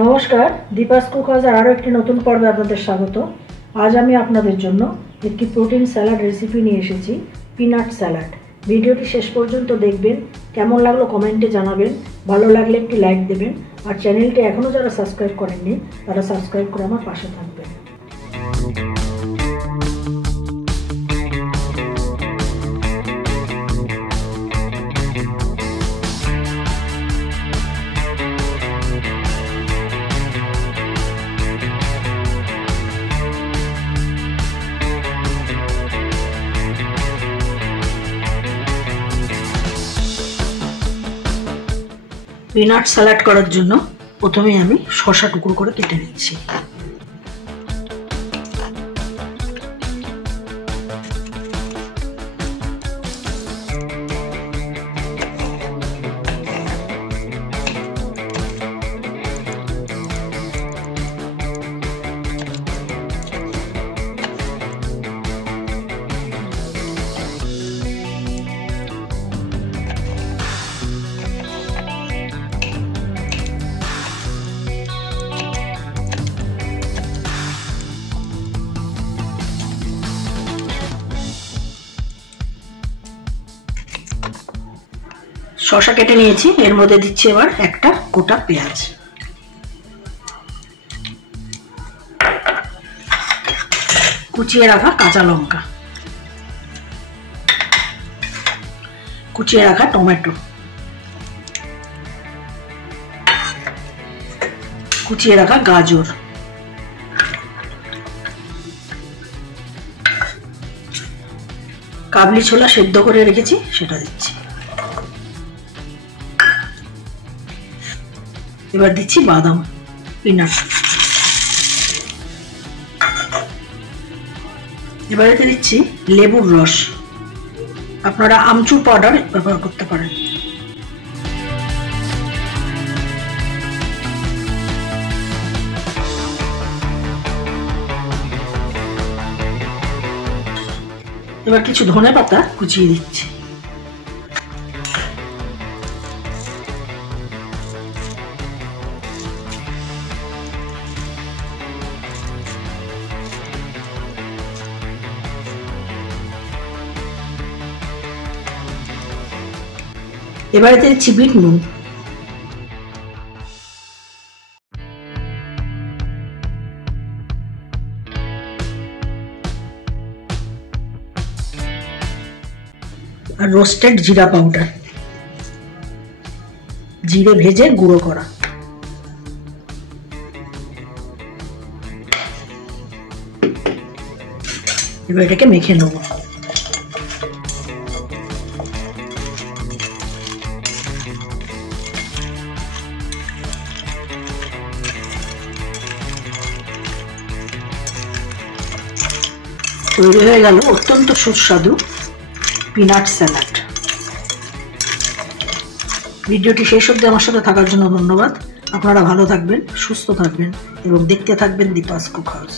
নমস্কার, দীপাস কুক হাউসের আরও একটি নতুন পর্বে আপনাদের স্বাগত। আজ আমি আপনাদের জন্য একটি প্রোটিন স্যালাড রেসিপি নিয়ে এসেছি, পিনাট স্যালাড। ভিডিওটি শেষ পর্যন্ত দেখবেন, কেমন লাগলো কমেন্টে জানাবেন, ভালো লাগলে একটি লাইক দেবেন, আর চ্যানেলটি এখনও যারা সাবস্ক্রাইব করেননি তারা সাবস্ক্রাইব করে আমার পাশে থাকবেন। পিনাট স্যালাড করার জন্য প্রথমে আমি শসা টুকরো করে কেটে নিচ্ছি। শসা কেটে নিয়েছি, এর মধ্যে দিচ্ছি এবার একটা গোটা পেঁয়াজ, কুচিয়ে রাখা কাঁচা লঙ্কা, কুচিয়ে রাখা টমেটো, কুচিয়ে রাখা গাজর, কাবলি ছোলা সেদ্ধ করে রেখেছি সেটা দিচ্ছি। এবার দিচ্ছি বাদাম, পিনাট। এবার এতে দিচ্ছি লেবুর রস, আপনারা আমচুর পাউডার ব্যবহার করতে পারেন। এবার কিছু ধনেপাতা কুচিয়ে দিচ্ছি। এবারে দিচ্ছি বিট নুন, আর রোস্টেড জিরা পাউডার, জিরে ভেজে গুঁড়ো করা। এবার এটাকে মেখে নেব। তৈরি হয়ে গেল অত্যন্ত সুস্বাদু পিনাট স্যালাড। ভিডিওটি শেষ অবধি আমার সাথে থাকার জন্য ধন্যবাদ। আপনারা ভালো থাকবেন, সুস্থ থাকবেন এবং দেখতে থাকবেন দীপাস কুক হাউস।